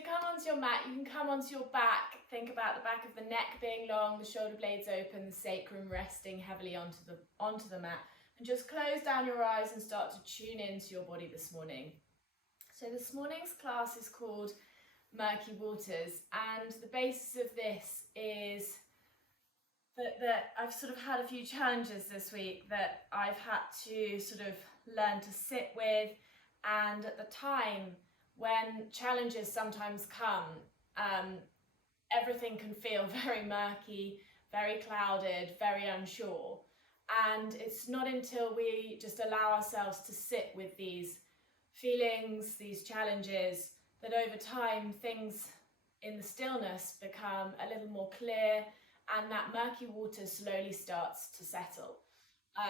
come onto your mat, you can come onto your back. Think about the back of the neck being long, the shoulder blades open, the sacrum resting heavily onto the mat. And just close down your eyes and start to tune into your body this morning. So this morning's class is called Murky Waters, and the basis of this is that I've sort of had a few challenges this week that I've had to sort of learn to sit with, and at the time when challenges sometimes come, everything can feel very murky, very clouded, very unsure. And it's not until we just allow ourselves to sit with these feelings, these challenges, that over time things in the stillness become a little more clear, and that murky water slowly starts to settle.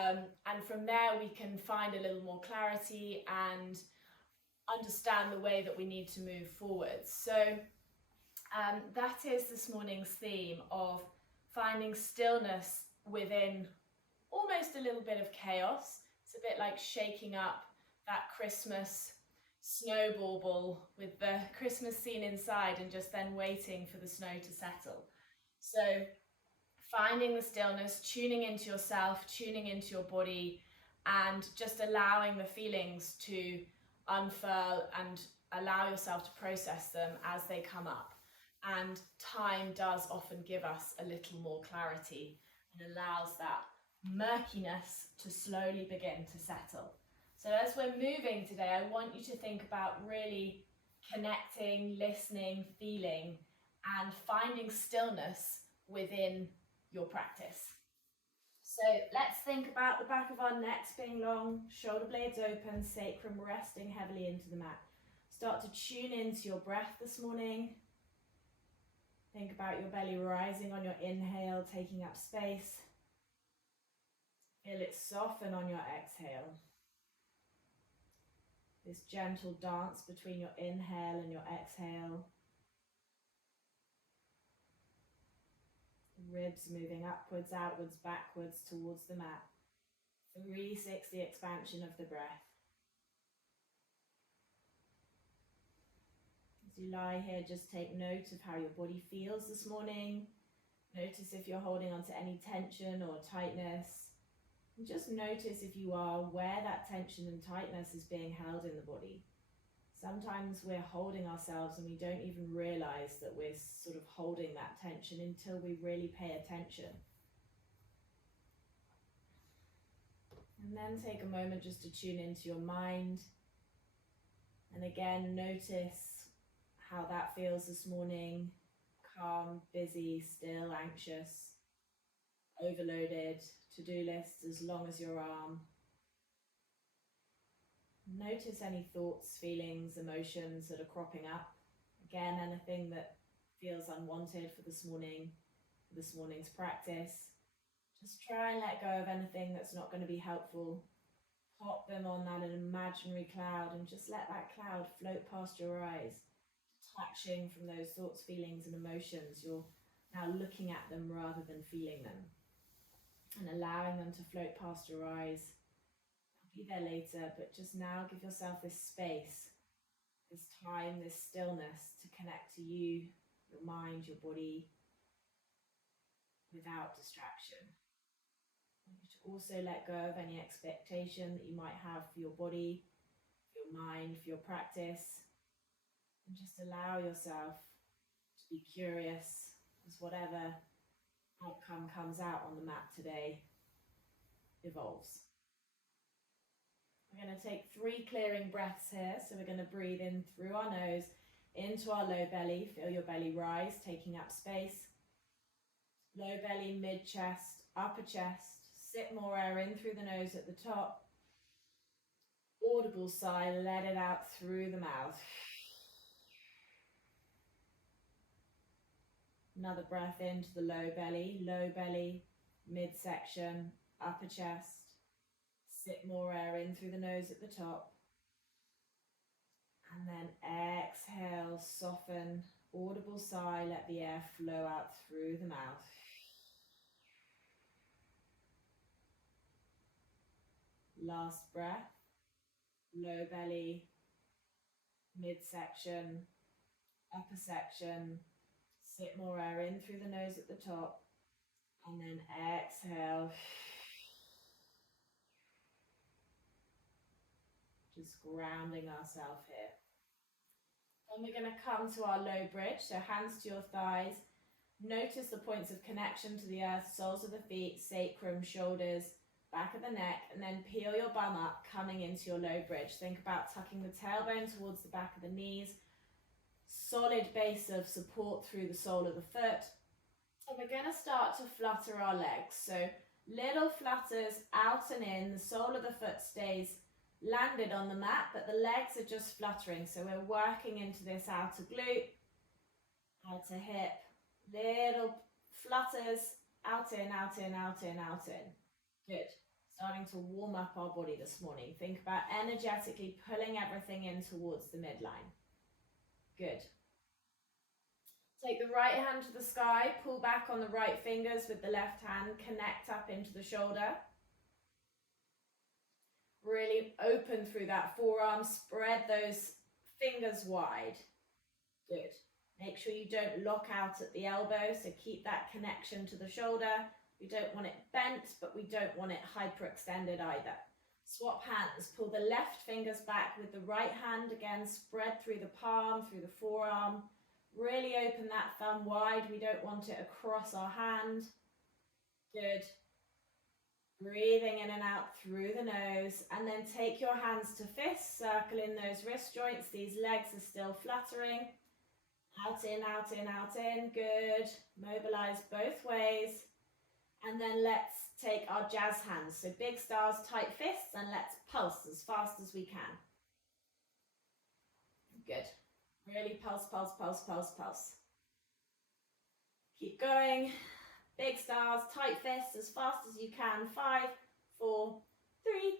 And from there we can find a little more clarity and understand the way that we need to move forward. So that is this morning's theme of finding stillness within almost a little bit of chaos. It's a bit like shaking up that Christmas snowball ball with the Christmas scene inside and just then waiting for the snow to settle. So finding the stillness, tuning into yourself, tuning into your body, and just allowing the feelings to unfurl and allow yourself to process them as they come up. And time does often give us a little more clarity and allows that murkiness to slowly begin to settle. So as we're moving today, I want you to think about really connecting, listening, feeling, and finding stillness within your practice. So let's think about the back of our necks being long, shoulder blades open, sacrum resting heavily into the mat. Start to tune into your breath this morning. Think about your belly rising on your inhale, taking up space. Feel it soften on your exhale. This gentle dance between your inhale and your exhale. Ribs moving upwards, outwards, backwards towards the mat. 360 expansion of the breath. As you lie here, just take note of how your body feels this morning. Notice if you're holding on to any tension or tightness. And just notice if you are where that tension and tightness is being held in the body. Sometimes we're holding ourselves and we don't even realize that we're sort of holding that tension until we really pay attention. And then take a moment just to tune into your mind. And again, notice how that feels this morning. Calm, busy, still, anxious, overloaded, to-do lists as long as your arm. Notice any thoughts, feelings, emotions that are cropping up. Again, anything that feels unwanted for this morning's practice. Just try and let go of anything that's not going to be helpful. Pop them on that imaginary cloud and just let that cloud float past your eyes. Detaching from those thoughts, feelings and emotions. You're now looking at them rather than feeling them. And allowing them to float past your eyes. Be there later, but just now give yourself this space, this time, this stillness to connect to you, your mind, your body, without distraction. I want you to also let go of any expectation that you might have for your body, for your mind, for your practice, and just allow yourself to be curious as whatever outcome comes out on the mat today evolves. We're going to take 3 clearing breaths here. So we're going to breathe in through our nose, into our low belly. Feel your belly rise, taking up space. Low belly, mid-chest, upper chest. Sit more air in through the nose at the top. Audible sigh, let it out through the mouth. Another breath into the low belly, midsection, upper chest. Sit more air in through the nose at the top. And then exhale, soften, audible sigh, let the air flow out through the mouth. Last breath, low belly, midsection, upper section. Sit more air in through the nose at the top. And then exhale. Just grounding ourselves here. Then we're going to come to our low bridge. So hands to your thighs. Notice the points of connection to the earth, soles of the feet, sacrum, shoulders, back of the neck, and then peel your bum up, coming into your low bridge. Think about tucking the tailbone towards the back of the knees. Solid base of support through the sole of the foot. And we're going to start to flutter our legs. So little flutters out and in. The sole of the foot stays landed on the mat, but the legs are just fluttering. So we're working into this outer glute, outer hip. Little flutters out in, out in, out in, out in. Good. Starting to warm up our body this morning. Think about energetically pulling everything in towards the midline. Good. Take the right hand to the sky, pull back on the right fingers with the left hand, connect up into the shoulder. Really open through that forearm, spread those fingers wide. Good. Make sure you don't lock out at the elbow, so keep that connection to the shoulder. We don't want it bent, but we don't want it hyperextended either. Swap hands, pull the left fingers back with the right hand, again spread through the palm, through the forearm. Really open that thumb wide, we don't want it across our hand. Good. Breathing in and out through the nose, and then take your hands to fists, circle in those wrist joints. These legs are still fluttering. Out in, out in, out in. Good. Mobilize both ways. And then let's take our jazz hands. So big stars, tight fists, and let's pulse as fast as we can. Good. Really pulse, pulse, pulse, pulse, pulse. Keep going. Big stars, tight fists, as fast as you can. 5, 4, 3,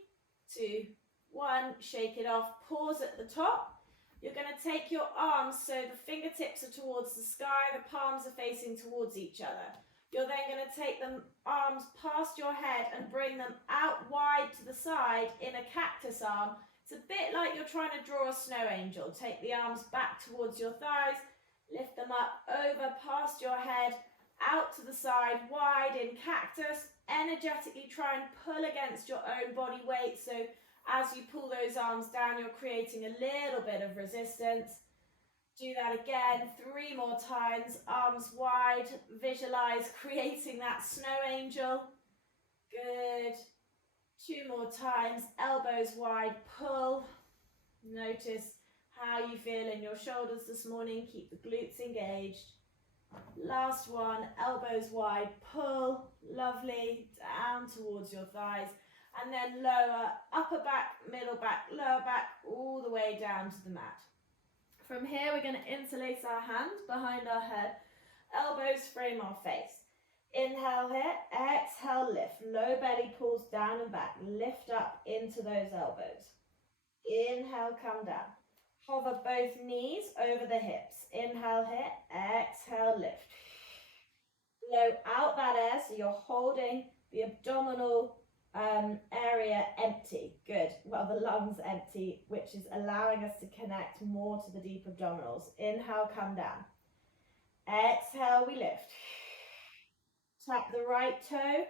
2, 1. Shake it off. Pause at the top. You're going to take your arms so the fingertips are towards the sky, the palms are facing towards each other. You're then going to take them arms past your head and bring them out wide to the side in a cactus arm. It's a bit like you're trying to draw a snow angel. Take the arms back towards your thighs, lift them up over past your head, out to the side, wide in cactus. Energetically try and pull against your own body weight. So as you pull those arms down, you're creating a little bit of resistance. Do that again, 3 more times, arms wide, visualize creating that snow angel. Good. 2 more times, elbows wide, pull. Notice how you feel in your shoulders this morning, keep the glutes engaged. Last one, elbows wide, pull, lovely, down towards your thighs. And then lower, upper back, middle back, lower back, all the way down to the mat. From here, we're going to interlace our hands behind our head, elbows frame our face. Inhale here, exhale, lift. Low belly pulls down and back. Lift up into those elbows. Inhale, come down. Hover both knees over the hips. Inhale here, exhale, lift. Blow out that air, so you're holding the abdominal area empty. Good. Well, the lungs empty, which is allowing us to connect more to the deep abdominals. Inhale, come down. Exhale, we lift. Tap the right toe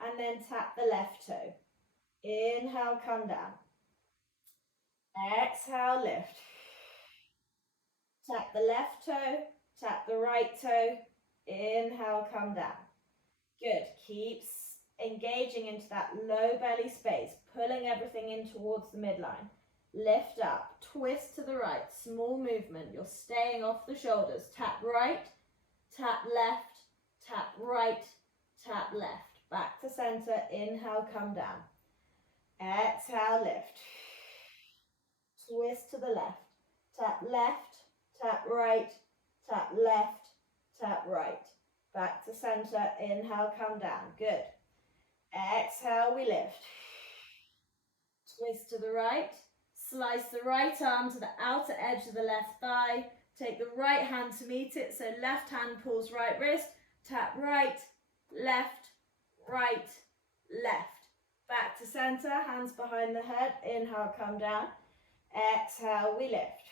and then tap the left toe. Inhale, come down. Exhale, lift. Tap the left toe, tap the right toe. Inhale, come down. Good. Keep engaging into that low belly space, pulling everything in towards the midline. Lift up, twist to the right, small movement. You're staying off the shoulders. Tap right, tap left, tap right, tap left. Back to center. Inhale, come down. Exhale, lift. Twist to the left. Tap left, tap right, tap left, tap right. Back to center. Inhale, come down. Good. Exhale, we lift. Twist to the right. Slice the right arm to the outer edge of the left thigh. Take the right hand to meet it. So left hand pulls right wrist. Tap right, left, right, left. Back to center. Hands behind the head. Inhale, come down. Exhale, we lift.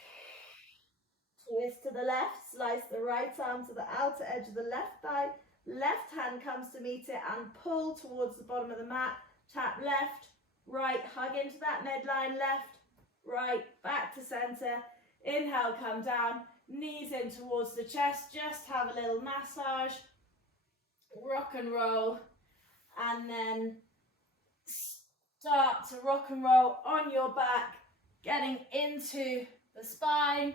Twist to the left, slice the right arm to the outer edge of the left thigh. Left hand comes to meet it and pull towards the bottom of the mat. Tap left, right, hug into that midline, left, right, back to center. Inhale, come down, knees in towards the chest, just have a little massage, rock and roll, and then start to rock and roll on your back, getting into the spine,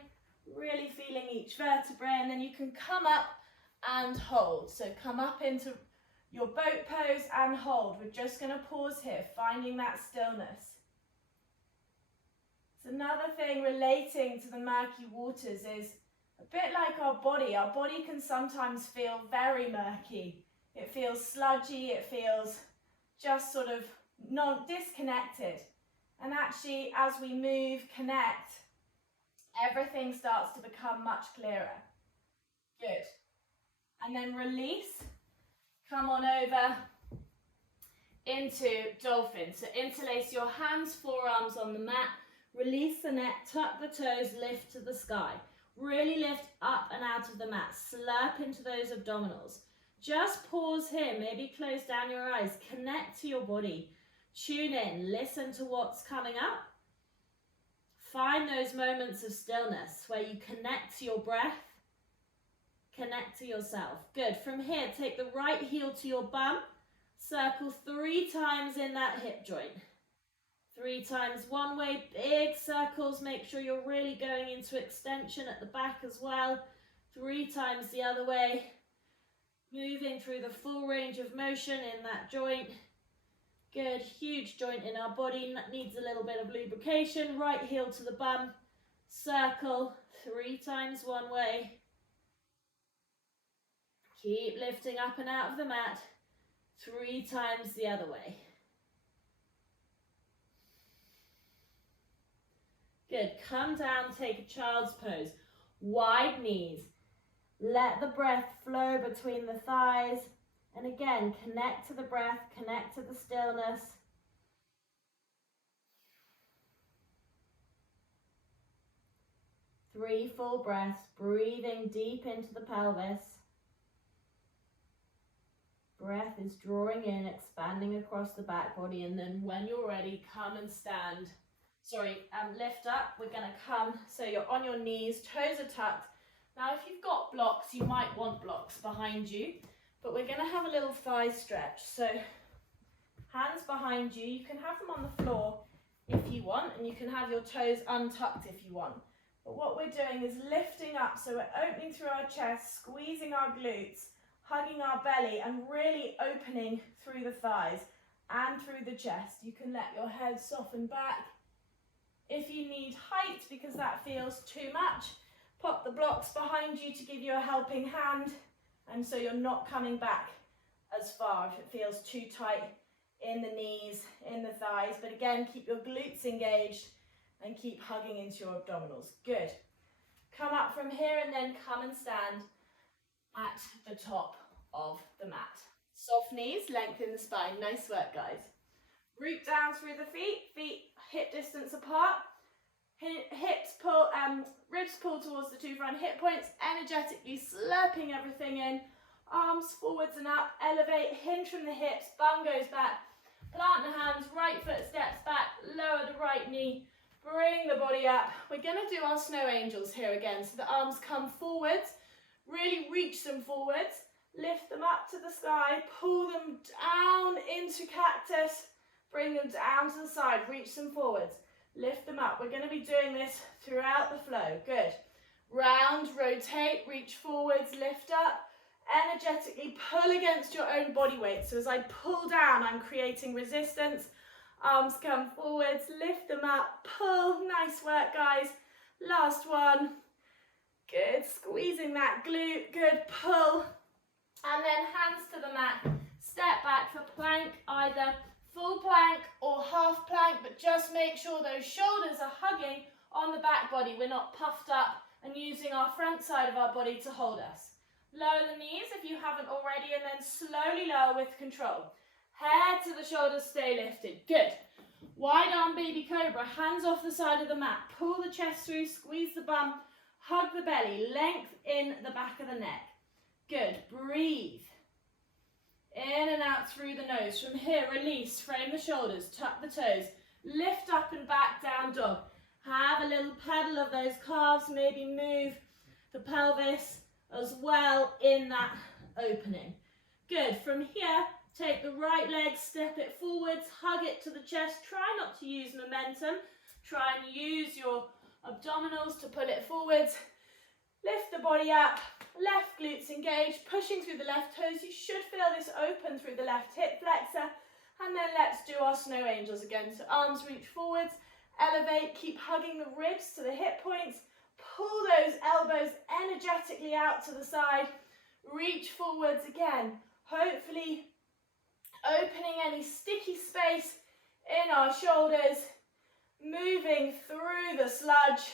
really feeling each vertebrae, and then you can come up and hold. So come up into your boat pose and hold. We're just going to pause here, finding that stillness. So another thing relating to the murky waters is a bit like our body. Our body can sometimes feel very murky. It feels sludgy, it feels just sort of disconnected. And actually, as we move, connect, everything starts to become much clearer. Good. And then release. Come on over into dolphin. So interlace your hands, forearms on the mat. Release the neck, tuck the toes, lift to the sky. Really lift up and out of the mat. Slurp into those abdominals. Just pause here. Maybe close down your eyes. Connect to your body. Tune in. Listen to what's coming up. Find those moments of stillness where you connect to your breath. Connect to yourself. Good. From here, take the right heel to your bum. Circle 3 times in that hip joint. 3 times one way, big circles. Make sure you're really going into extension at the back as well. 3 times the other way. Moving through the full range of motion in that joint. Good, huge joint in our body, that needs a little bit of lubrication. Right heel to the bum. Circle 3 times one way. Keep lifting up and out of the mat. 3 times the other way. Good, come down, take a child's pose. Wide knees. Let the breath flow between the thighs. And again, connect to the breath, connect to the stillness. Three full breaths, breathing deep into the pelvis. Breath is drawing in, expanding across the back body, and then when you're ready, come and stand. Lift up. We're going to come, so you're on your knees, toes are tucked. Now, if you've got blocks, you might want blocks behind you, but we're going to have a little thigh stretch. So, hands behind you. You can have them on the floor if you want, and you can have your toes untucked if you want. But what we're doing is lifting up, so we're opening through our chest, squeezing our glutes, hugging our belly, and really opening through the thighs and through the chest. You can let your head soften back. If you need height, because that feels too much, pop the blocks behind you to give you a helping hand, and so you're not coming back as far if it feels too tight in the knees, in the thighs. But again, keep your glutes engaged and keep hugging into your abdominals. Good. Come up from here and then come and stand at the top of the mat. Soft knees, lengthen the spine. Nice work, guys. Root down through the feet hip distance apart. Hips pull, ribs pull towards the 2 front hip points, energetically slurping everything in. Arms forwards and up, elevate, hinge from the hips, bum goes back. Plant the hands, right foot steps back, lower the right knee, bring the body up. We're going to do our snow angels here again. So the arms come forwards, really reach them forwards, lift them up to the sky, pull them down into cactus, bring them down to the side, reach them forwards, lift them up. We're going to be doing this throughout the flow. Good. Round, rotate, reach forwards, lift up. Energetically pull against your own body weight. So as I pull down, I'm creating resistance. Arms come forwards, lift them up, pull. Nice work, guys. Last one. Good. Squeezing that glute. Good. Pull. And then hands to the mat. Step back for plank, either full plank or half plank, but just make sure those shoulders are hugging on the back body. We're not puffed up and using our front side of our body to hold us. Lower the knees if you haven't already, and then slowly lower with control. Head to the shoulders, stay lifted. Good. Wide arm baby cobra, hands off the side of the mat. Pull the chest through, squeeze the bum, Hug the belly, length in the back of the neck. Good, breathe. In and out through the nose. From here, release, frame the shoulders, tuck the toes. Lift up and back, down dog. Have a little pedal of those calves, maybe move the pelvis as well in that opening. Good, from here, take the right leg, step it forwards, hug it to the chest. Try not to use momentum. Try and use your abdominals to pull it forwards. Lift the body up, left glutes engaged, pushing through the left toes. You should feel this open through the left hip flexor. And then let's do our snow angels again. So arms reach forwards, elevate, keep hugging the ribs to the hip points. Pull those elbows energetically out to the side. Reach forwards again. Hopefully opening any sticky space in our shoulders. Moving through the sludge.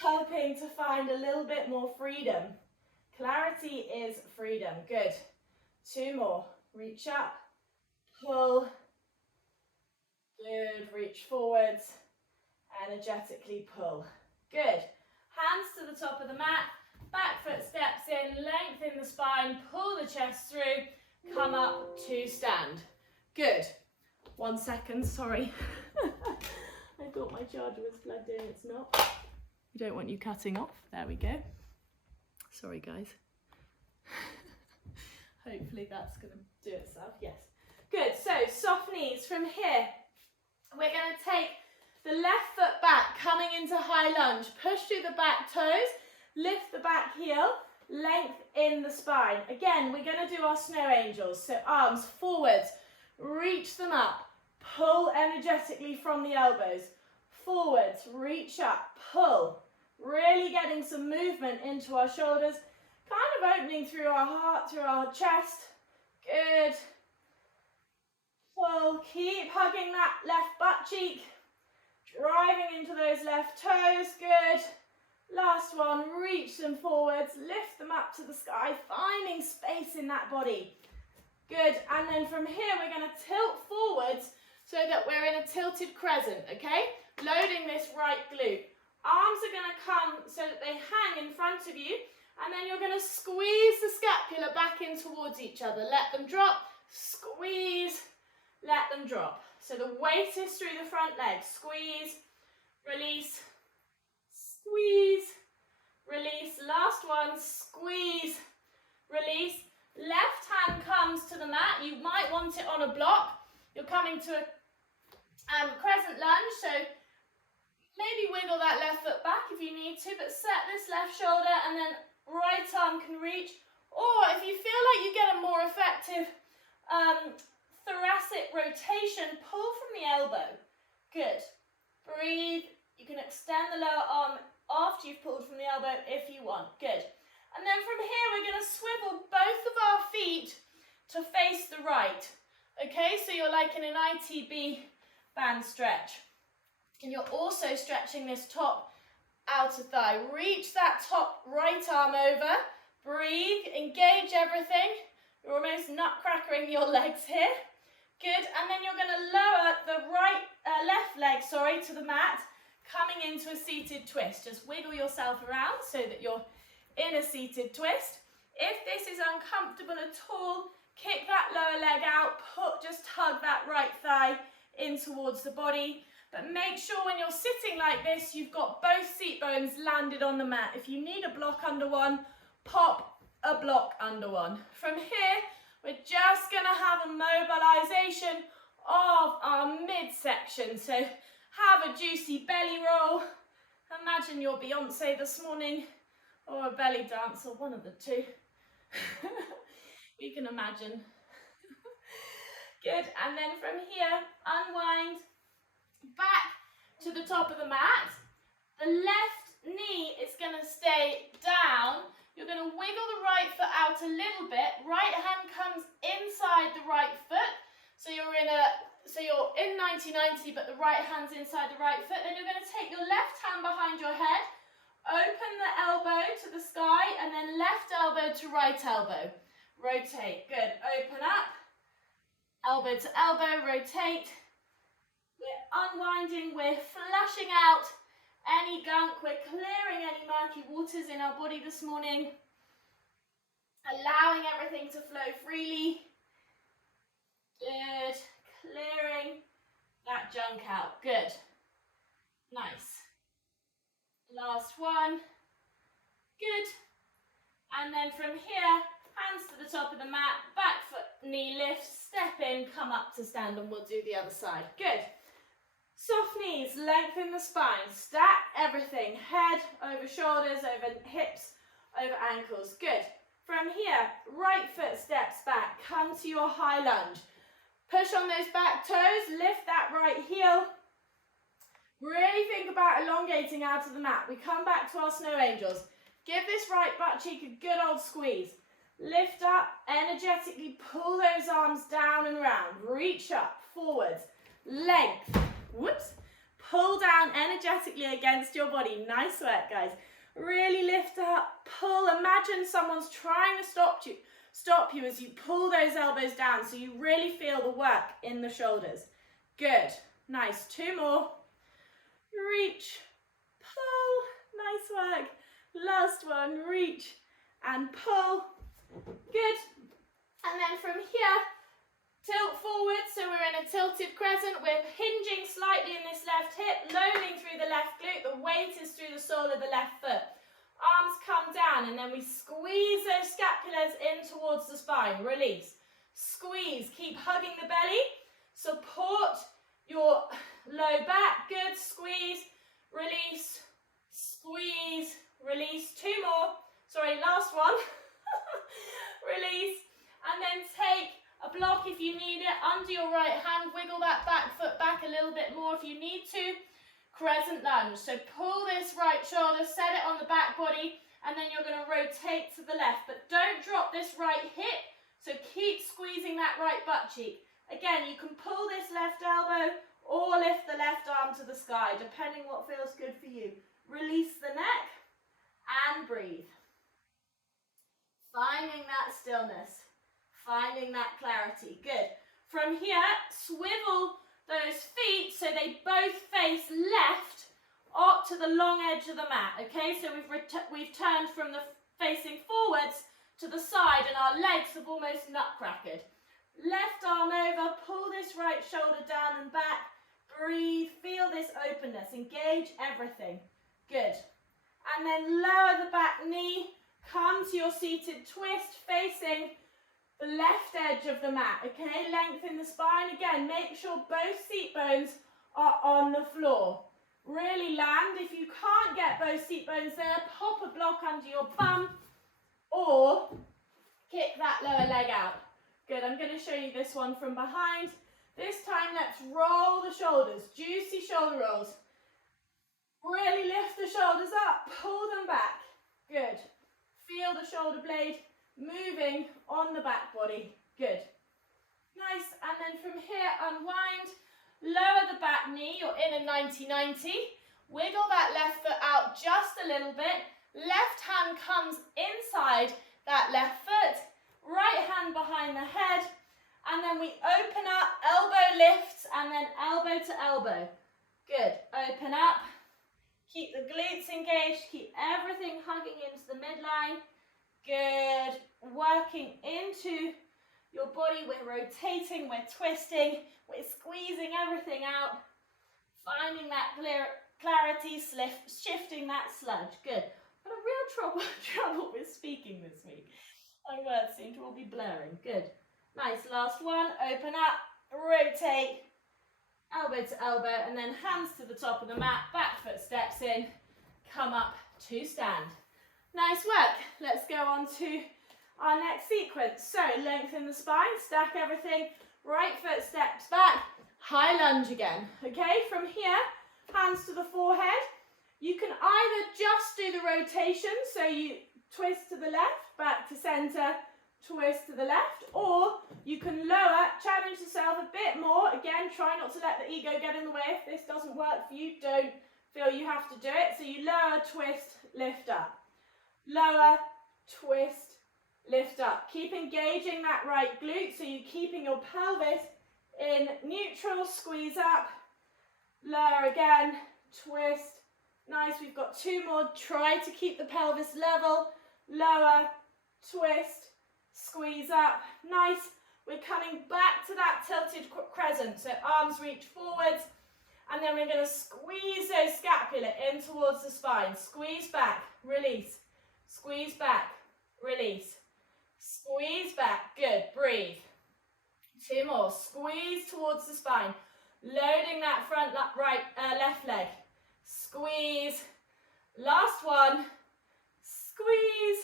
Helping to find a little bit more freedom. Clarity is freedom. Good. 2 more. Reach up. Pull. Good. Reach forwards. Energetically pull. Good. Hands to the top of the mat. Back foot steps in. Lengthen the spine. Pull the chest through. Come up to stand. Good. 1 second. Sorry. I thought my charger was plugged in. It's not. We don't want you cutting off. There we go. Sorry, guys. Hopefully that's going to do itself. Yes. Good. So soft knees. From here, we're going to take the left foot back, coming into high lunge. Push through the back toes. Lift the back heel. Length in the spine. Again, we're going to do our snow angels. So arms forwards. Reach them up. Pull energetically from the elbows. Forwards. Reach up. Pull. Really getting some movement into our shoulders, kind of opening through our heart, through our chest. Good. Pull. Keep hugging that left butt cheek, driving into those left toes. Good. Last one. Reach them forwards, lift them up to the sky, finding space in that body. Good. And then from here, we're going to tilt forwards so that we're in a tilted crescent, okay? Loading this right glute. Arms are going to come so that they hang in front of you, and then you're going to squeeze the scapula back in towards each other. Let them drop, squeeze, let them drop. So the weight is through the front leg. Squeeze, release, squeeze, release. Last one, squeeze, release. Left hand comes to the mat. You might want it on a block. You're coming to a crescent lunge, so maybe wiggle that left foot back if you need to, but set this left shoulder and then right arm can reach. Or if you feel like you get a more effective thoracic rotation, pull from the elbow. Good. Breathe. You can extend the lower arm after you've pulled from the elbow if you want. Good. And then from here, we're going to swivel both of our feet to face the right. Okay, so you're like in an ITB band stretch. And you're also stretching this top outer thigh. Reach that top right arm over. Breathe, engage everything. You're almost nutcrackering your legs here. Good, and then you're going to lower the left leg, to the mat, coming into a seated twist. Just wiggle yourself around so that you're in a seated twist. If this is uncomfortable at all, kick that lower leg out, just hug that right thigh in towards the body. But make sure when you're sitting like this, you've got both seat bones landed on the mat. If you need a block under one, pop a block under one. From here, we're just going to have a mobilization of our midsection. So have a juicy belly roll. Imagine you're Beyonce this morning, or a belly dancer, one of the two. You can imagine. Good, and then from here, unwind back to the top of the mat. The left knee is going to stay down. You're going to wiggle the right foot out a little bit. Right hand comes inside the right foot. So you're in 90-90, but the right hand's inside the right foot. Then you're going to take your left hand behind your head, open the elbow to the sky, and then left elbow to right elbow. Rotate. Good. Open up. Elbow to elbow. Rotate. We're unwinding. We're flushing out any gunk. We're clearing any murky waters in our body this morning. Allowing everything to flow freely. Good. Clearing that junk out. Good. Nice. Last one. Good. And then from here, hands to the top of the mat, back foot, knee lift, step in, come up to stand, and we'll do the other side. Good. Soft knees, lengthen the spine, stack everything, head over shoulders, over hips, over ankles. Good. From here, right foot steps back, come to your high lunge. Push on those back toes, lift that right heel. Really think about elongating out of the mat. We come back to our snow angels. Give this right butt cheek a good old squeeze. Lift up, energetically pull those arms down and round. Reach up, forwards, length. Whoops. Pull down energetically against your body. Nice work, guys. Really lift up, pull. Imagine someone's trying to stop you as you pull those elbows down so you really feel the work in the shoulders. Good. Nice. 2 more. Reach, pull. Nice work. Last one. Reach and pull. Good. And then from here, tilt forward, so we're in a tilted crescent. We're hinging slightly in this left hip, loading through the left glute. The weight is through the sole of the left foot. Arms come down, and then we squeeze those scapulars in towards the spine. Release. Squeeze. Keep hugging the belly. Support your low back. Good. Squeeze. Release. Squeeze. Release. 2 more. Sorry, last one. Release. And then take a block if you need it under your right hand. Wiggle that back foot back a little bit more if you need to. Crescent lunge. So pull this right shoulder, set it on the back body, and then you're going to rotate to the left. But don't drop this right hip. So keep squeezing that right butt cheek. Again, you can pull this left elbow or lift the left arm to the sky, depending what feels good for you. Release the neck and breathe. Finding that stillness. Finding that clarity. Good. From here, swivel those feet so they both face left up to the long edge of the mat. Okay, so we've turned from the facing forwards to the side and our legs have almost nutcrackered. Left arm over, pull this right shoulder down and back. Breathe, feel this openness, engage everything. Good. And then lower the back knee, come to your seated twist facing the left edge of the mat, okay? Lengthen the spine. Again, make sure both seat bones are on the floor. Really land. If you can't get both seat bones there, pop a block under your bum or kick that lower leg out. Good, I'm going to show you this one from behind. This time, let's roll the shoulders. Juicy shoulder rolls. Really lift the shoulders up, pull them back. Good. Feel the shoulder blade moving on the back body. Good. Nice. And then from here, unwind. Lower the back knee. You're in a 90-90. Wiggle that left foot out just a little bit. Left hand comes inside that left foot. Right hand behind the head. And then we open up, elbow lifts, and then elbow to elbow. Good. Open up. Keep the glutes engaged. Keep everything hugging into the midline. Good. Working into your body. We're rotating, we're twisting, we're squeezing everything out. Finding that clarity, shifting that sludge. Good. Got a real trouble with speaking this week. My words seem to all be blurring. Good. Nice. Last one. Open up, rotate, elbow to elbow, and then hands to the top of the mat. Back foot steps in. Come up to stand. Nice work. Let's go on to our next sequence. So lengthen the spine, stack everything. Right foot steps back. High lunge again. Okay, from here, hands to the forehead. You can either just do the rotation, so you twist to the left, back to center, twist to the left, or you can lower, challenge yourself a bit more. Again, try not to let the ego get in the way. If this doesn't work for you, don't feel you have to do it. So you lower, twist, lift up. Lower, twist, lift up. Keep engaging that right glute, so you're keeping your pelvis in neutral, squeeze up, lower again, twist, Nice, we've got 2 more. Try to keep the pelvis level. Lower, twist, squeeze up. Nice. We're coming back to that tilted crescent. So arms reach forwards. And then we're going to squeeze those scapula in towards the spine. Squeeze back, release. Squeeze back, release. Squeeze back. Good. Breathe. 2 more. Squeeze towards the spine. Loading that front left leg. Squeeze. Last one. Squeeze.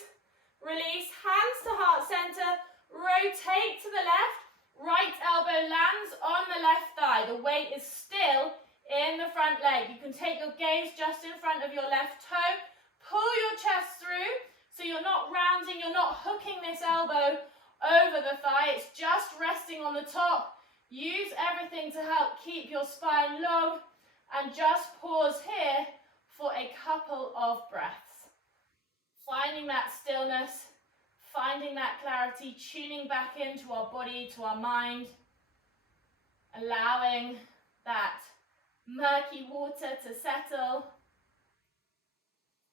Release. Hands to heart center. Rotate to the left. Right elbow lands on the left thigh. The weight is still in the front leg. You can take your gaze just in front of your left toe. Pull your chest through so you're not rounding, you're not hooking this elbow over the thigh. It's just resting on the top. Use everything to help keep your spine long, and just pause here for a couple of breaths. Finding that stillness, finding that clarity, tuning back into our body, to our mind, allowing that murky water to settle.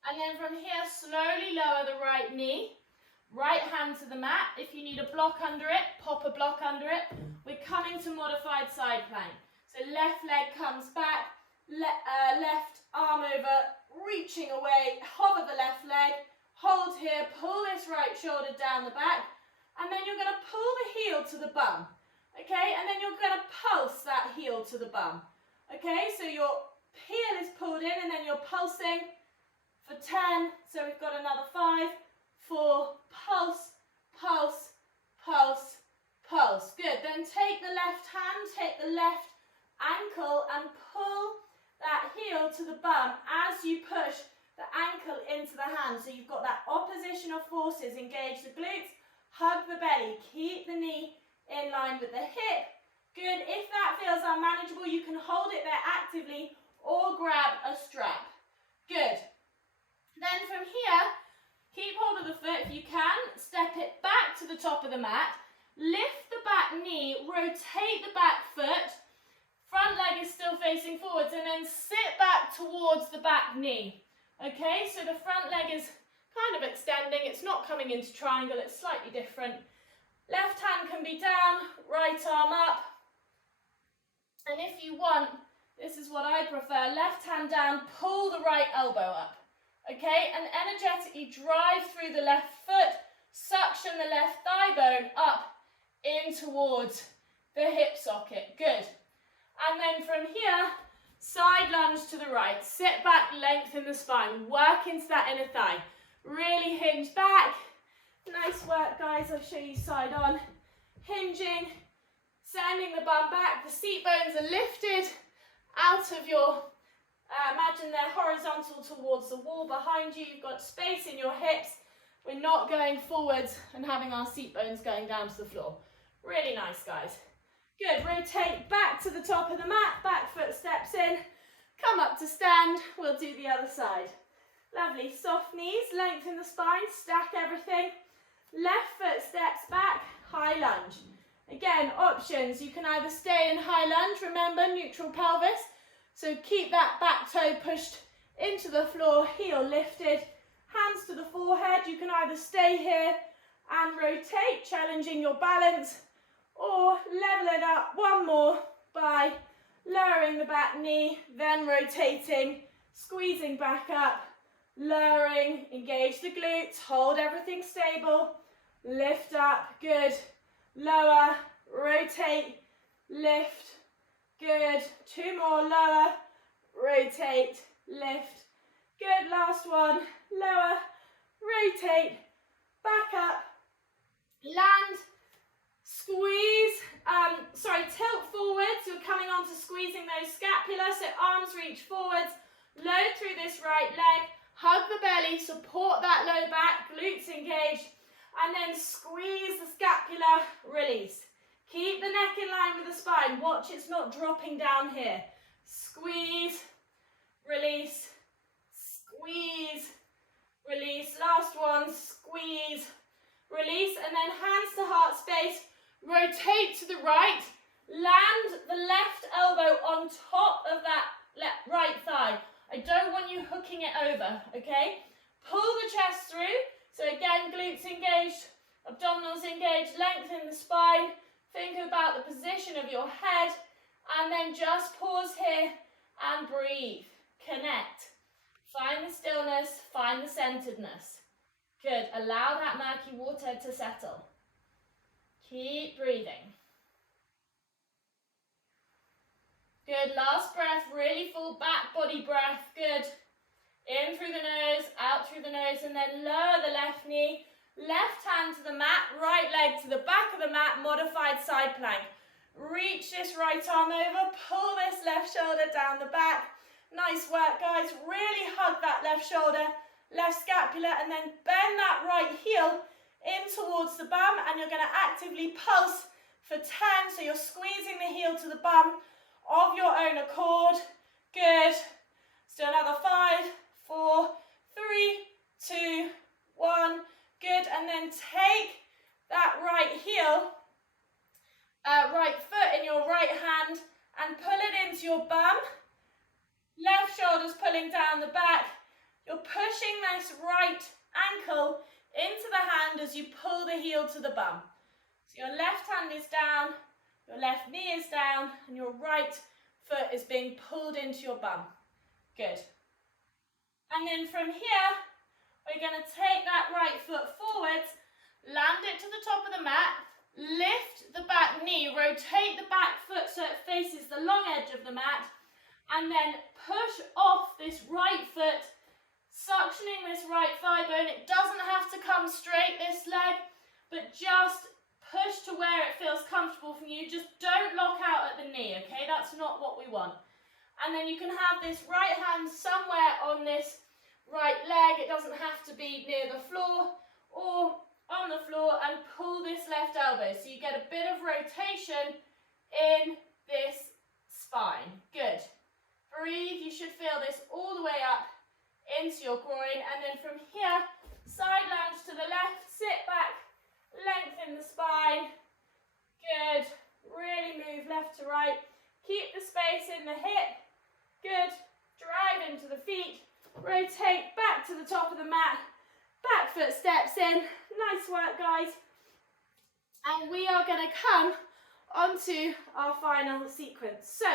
And then from here, slowly lower the right knee. Right hand to the mat. If you need a block under it, pop a block under it. We're coming to modified side plank. So left leg comes back, left arm over, reaching away, hover the left leg, hold here, pull this right shoulder down the back, and then you're going to pull the heel to the bum. Okay, and then you're going to pulse that heel to the bum. Okay, so your heel is pulled in and then you're pulsing for 10. So we've got another 5, 4, pulse, pulse, pulse, pulse. Good. Then take the left hand, take the left ankle and pull that heel to the bum as you push the ankle into the hand. So you've got that opposition of forces. Engage the glutes, hug the belly, keep the knee in line with the hip. Good. If that feels unmanageable, you can hold it there actively or grab a strap. Good. Then from here, keep hold of the foot if you can. Step it back to the top of the mat. Lift the back knee, rotate the back foot. Front leg is still facing forwards, and then sit back towards the back knee. Okay, so the front leg is kind of extending. It's not coming into triangle, it's slightly different. Left hand can be down, right arm up. And if you want, this is what I prefer, left hand down, pull the right elbow up. Okay, and energetically drive through the left foot, suction the left thigh bone up in towards the hip socket. Good. And then from here, side lunge to the right. Sit back, lengthen the spine, work into that inner thigh. Really hinge back. Nice work, guys. I'll show you side on. Hinging, sending the bum back. The seat bones are lifted out of your, imagine they're horizontal towards the wall behind you. You've got space in your hips. We're not going forwards and having our seat bones going down to the floor. Really nice, guys. Good. Rotate back to the top of the mat. Back foot steps in. Come up to stand. We'll do the other side. Lovely. Soft knees. Lengthen the spine. Stack everything. Left foot steps back. High lunge. Again, options. You can either stay in high lunge. Remember, neutral pelvis. So keep that back toe pushed into the floor. Heel lifted. Hands to the forehead. You can either stay here and rotate, challenging your balance, or level it up one more by lowering the back knee, then rotating, squeezing back up, lowering, engage the glutes, hold everything stable, lift up, good, lower, rotate, lift, good, 2 more, lower, rotate, lift, good, last one, lower, rotate, back up, land, squeeze, tilt forwards. You're coming on to squeezing those scapula, so arms reach forwards, load through this right leg, hug the belly, support that low back, glutes engaged, and then squeeze the scapula, release. Keep the neck in line with the spine, watch it's not dropping down here. Squeeze, release, squeeze, release, last one, squeeze, release, and then hands to heart space, rotate to the right, land the left elbow on top of that right thigh. I don't want you hooking it over, okay? Pull the chest through. So again, glutes engaged, abdominals engaged, lengthen the spine. Think about the position of your head, and then just pause here and breathe. Connect. Find the stillness, find the centeredness. Good. Allow that murky water to settle. Keep breathing. Good. Last breath, really full back body breath. Good. In through the nose, out through the nose, and then lower the left knee. Left hand to the mat, right leg to the back of the mat, modified side plank. Reach this right arm over, pull this left shoulder down the back. Nice work, guys. Really hug that left shoulder, left scapula, and then bend that right heel in towards the bum, and you're going to actively pulse for 10, so you're squeezing the heel to the bum of your own accord. Good. Let's do another 5, 4, 3, 2, 1. Good, and then take that right heel, right foot in your right hand and pull it into your bum. Left shoulder's pulling down the back. You're pushing this right ankle into the hand as you pull the heel to the bum. So your left hand is down, your left knee is down, and your right foot is being pulled into your bum. Good. And then from here, we're going to take that right foot forwards, land it to the top of the mat, lift the back knee, rotate the back foot so it faces the long edge of the mat, and then push off this right foot, suctioning this right thigh bone. It doesn't have to come straight, this leg, but just push to where it feels comfortable for you. Just don't lock out at the knee, okay? That's not what we want. And then you can have this right hand somewhere on this right leg. It doesn't have to be near the floor or on the floor, and pull this left elbow so you get a bit of rotation in this spine. Good. Breathe. You should feel this all the way up into your groin, and then from here, side lunge to the left, sit back, lengthen the spine. Good. Really move left to right. Keep the space in the hip. Good. Drive into the feet. Rotate back to the top of the mat. Back foot steps in. Nice work, guys. And we are going to come onto our final sequence. So